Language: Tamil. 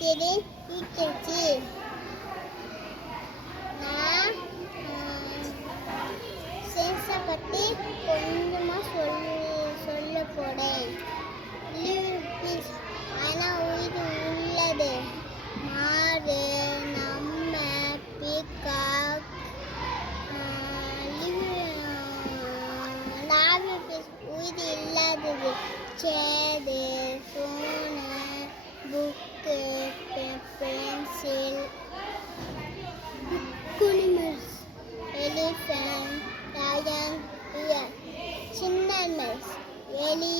சரி ஈக்கச்சி நான் சென்ஸை பற்றி கொஞ்சமாக சொல்ல போகிறேன். லிவ் பீஸ் ஆனால் உயிர் உள்ளது. மாடு, நம்ம, பீகாக், லாவி பீஸ் உயிர் இல்லாதது. Chair, phone, book, pencil, animals, elephant, lion, சின்ன எலி,